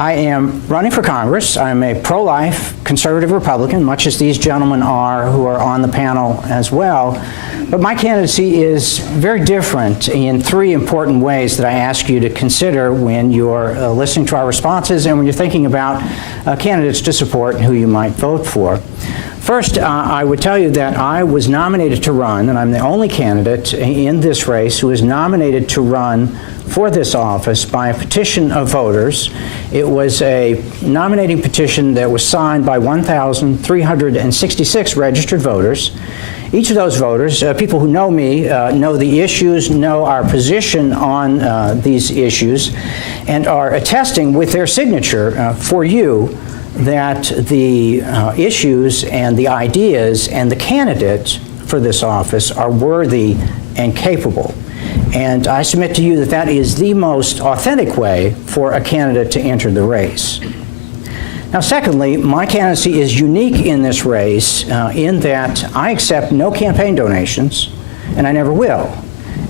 I am running for Congress. I'm a pro-life conservative Republican, much as these gentlemen are who are on the panel as well. But my candidacy is very different in three important ways that I ask you to consider when you're listening to our responses and when you're thinking about candidates to support and who you might vote for. First, I would tell you that I was nominated to run, and I'm the only candidate in this race who is nominated to run for this office by a petition of voters. It was a nominating petition that was signed by 1,366 registered voters. Each of those voters, people who know me, know the issues, know our position on these issues, and are attesting with their signature for you that the issues and the ideas and the candidates for this office are worthy and capable. And I submit to you that that is the most authentic way for a candidate to enter the race. Now, secondly, my candidacy is unique in this race in that I accept no campaign donations, and I never will.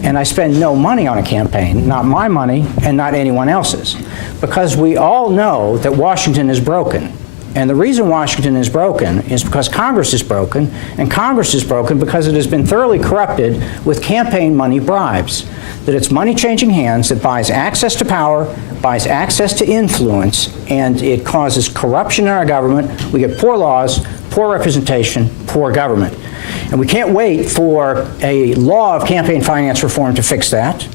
And I spend no money on a campaign, not my money and not anyone else's, because we all know that Washington is broken. And the reason Washington is broken is because Congress is broken, and Congress is broken because it has been thoroughly corrupted with campaign money bribes, that it's money changing hands that buys access to power, buys access to influence, and it causes corruption in our government. We get poor laws, poor representation, poor government. And we can't wait for a law of campaign finance reform to fix that.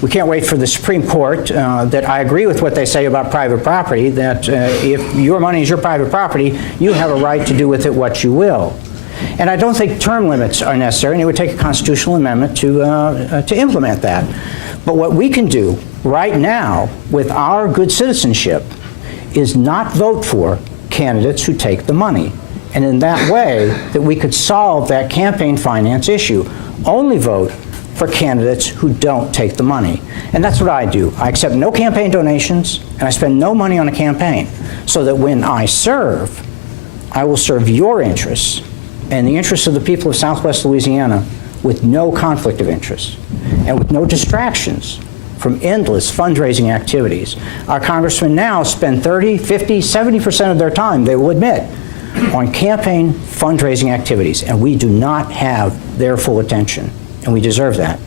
We can't wait for the Supreme Court, that I agree with what they say about private property, that if your money is your private property, you have a right to do with it what you will. And I don't think term limits are necessary, and it would take a constitutional amendment to implement that. But what we can do right now with our good citizenship is not vote for candidates who take the money. And in that way, that we could solve that campaign finance issue. Only vote for candidates who don't take the money. And that's what I do. I accept no campaign donations, and I spend no money on a campaign, so that when I serve, I will serve your interests and the interests of the people of Southwest Louisiana with no conflict of interest and with no distractions from endless fundraising activities. Our congressmen now spend 30, 50, 70% of their time, they will admit, on campaign fundraising activities, and we do not have their full attention. And we deserve that.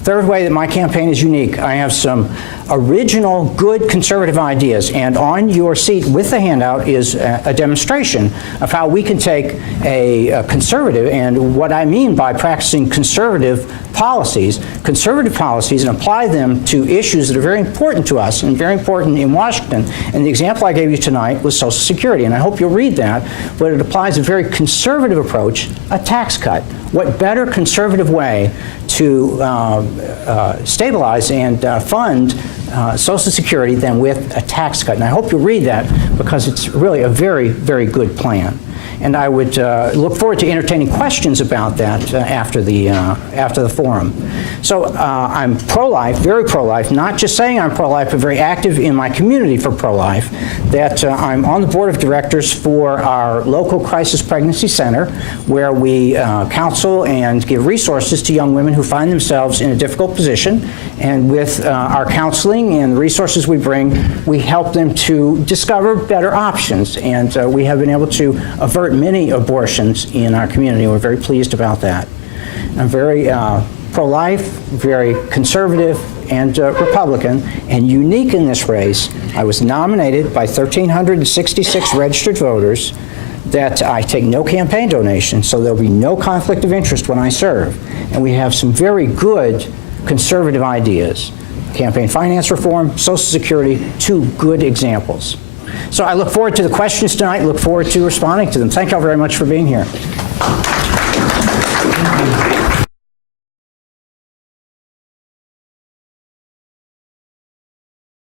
Third way that my campaign is unique, I have some original, good conservative ideas, and on your seat with the handout is a demonstration of how we can take a conservative, and what I mean by practicing conservative policies, and apply them to issues that are very important to us and very important in Washington. And the example I gave you tonight was Social Security, and I hope you'll read that, but it applies a very conservative approach, a tax cut. What better conservative way to stabilize and fund Social Security than with a tax cut? And I hope you'll read that, because it's really a very, very good plan. And I would look forward to entertaining questions about that after the forum. So I'm pro-life, very pro-life, not just saying I'm pro-life, but very active in my community for pro-life, that I'm on the board of directors for our local crisis pregnancy center, where we counsel and give resources to young women who find themselves in a difficult position. And with our counseling and the resources we bring, we help them to discover better options. And we have been able to avert many abortions in our community. We're very pleased about that. I'm very pro-life, very conservative, and Republican, and unique in this race. I was nominated by 1,366 registered voters, that I take no campaign donations, so there'll be no conflict of interest when I serve. And we have some very good conservative ideas. Campaign finance reform, Social Security, two good examples. So I look forward to the questions tonight, look forward to responding to them. Thank you all very much for being here.